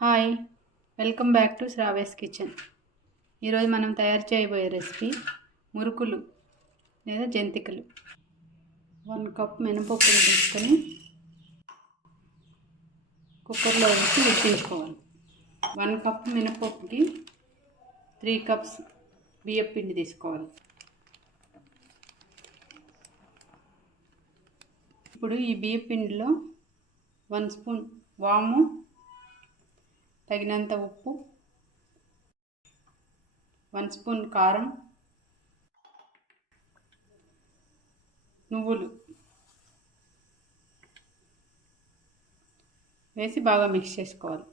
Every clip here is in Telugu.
Hi, welcome back to Sravya's kitchen. ఈరోజు మనం తయారు చేయబోయే రెసిపీ మురుకులు లేదా జంతికలు. 1 కప్ మినపప్పును తీసుకొని కుక్కర్లో వేసి ఉడికించుకోవాలి. 1 కప్ మినపప్పుకి 3 కప్స్ బియ్యం పిండి తీసుకోవాలి. ఇప్పుడు ఈ బియ్యం పిండిలో 1 స్పూన్ వాము, తగినంత ఉప్పు, 1 స్పూన్ కారం, నువ్వులు వేసి బాగా మిక్స్ చేసుకోవాలి.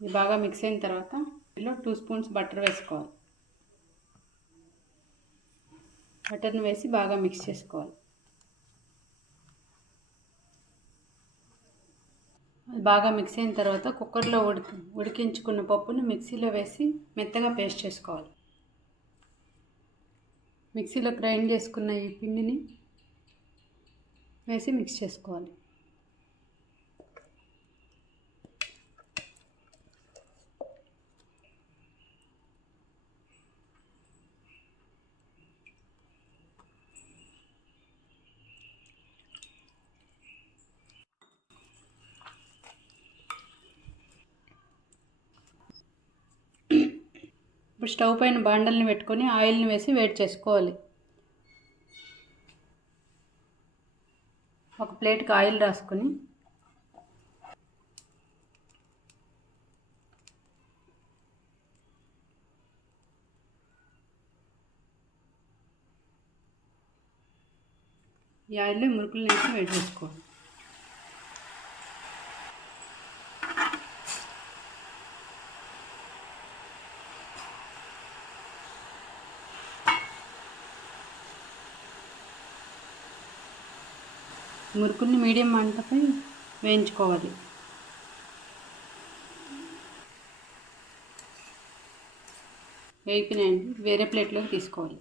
ఇది బాగా మిక్స్ అయిన తర్వాత ఇందులో 2 స్పూన్స్ బటర్ వేసుకోవాలి. బటర్ని వేసి బాగా మిక్స్ చేసుకోవాలి. అది బాగా మిక్స్ అయిన తర్వాత కుక్కర్లో ఉడికించుకున్న పప్పుని మిక్సీలో వేసి మెత్తగా పేస్ట్ చేసుకోవాలి. మిక్సీలో గ్రైండ్ చేసుకున్న ఈ పిండిని వేసి మిక్స్ చేసుకోవాలి. ఇప్పుడు స్టవ్ పైన బాండల్ని పెట్టుకొని ఆయిల్ని వేసి వేడి చేసుకోవాలి. ఒక ప్లేట్కి ఆయిల్ రాసుకొని ఈ ఆయిల్లో మురుకులు వేసి వేడి చేసుకోవాలి. మురుకుల్ని మీడియం మంటపై వేయించుకోవాలి. వేగినాయండి, వేరే ప్లేట్లోకి తీసుకోవాలి.